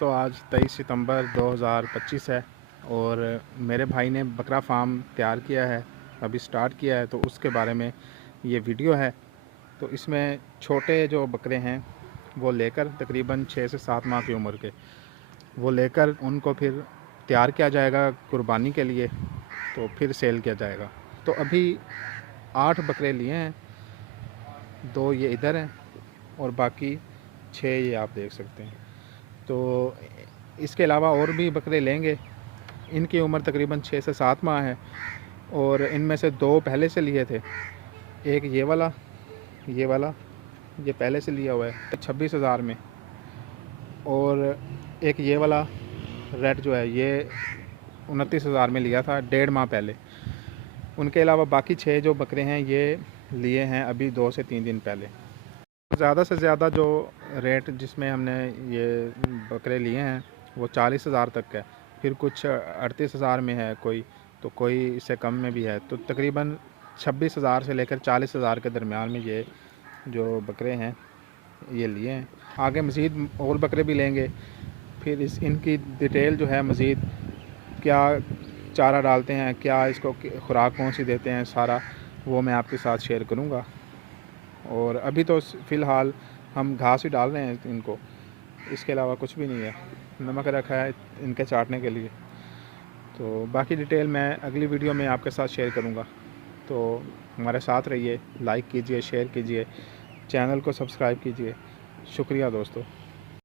तो आज 23 सितंबर 2025 है और मेरे भाई ने बकरा फार्म तैयार किया है, अभी स्टार्ट किया है। तो उसके बारे में ये वीडियो है। तो इसमें छोटे जो बकरे हैं वो लेकर तकरीबन 6 से 7 माह की उम्र के वो लेकर उनको फिर तैयार किया जाएगा कुर्बानी के लिए, तो फिर सेल किया जाएगा। तो अभी 8 बकरे लिए हैं, 2 ये इधर हैं और बाकी 6 ये आप देख सकते हैं। तो इसके अलावा और भी बकरे लेंगे। इनकी उम्र तकरीबन 6 से 7 माह है और इनमें से 2 पहले से लिए थे। एक ये वाला ये पहले से लिया हुआ है 26,000 में, और एक ये वाला रेड जो है ये 29,000 में लिया था 1.5 माह पहले। उनके अलावा बाकी 6 जो बकरे हैं ये लिए हैं अभी 2 से 3 दिन पहले। ज़्यादा से ज़्यादा जो रेट जिसमें हमने ये बकरे लिए हैं वो 40,000 तक है, फिर कुछ 38,000 में है कोई, तो कोई इससे कम में भी है। तो तकरीबन 26,000 से लेकर 40,000 के दरमियान में ये जो बकरे हैं ये लिए हैं। आगे मज़ीद और बकरे भी लेंगे, फिर इनकी डिटेल जो है मज़ीद क्या चारा डालते हैं, क्या इसको खुराक कौन सी देते हैं, सारा वो मैं आपके साथ शेयर करूँगा। और अभी तो फ़िलहाल हम घास ही डाल रहे हैं इनको, इसके अलावा कुछ भी नहीं है। नमक रखा है इनके चाटने के लिए। तो बाकी डिटेल मैं अगली वीडियो में आपके साथ शेयर करूँगा। तो हमारे साथ रहिए, लाइक कीजिए, शेयर कीजिए, चैनल को सब्सक्राइब कीजिए। शुक्रिया दोस्तों।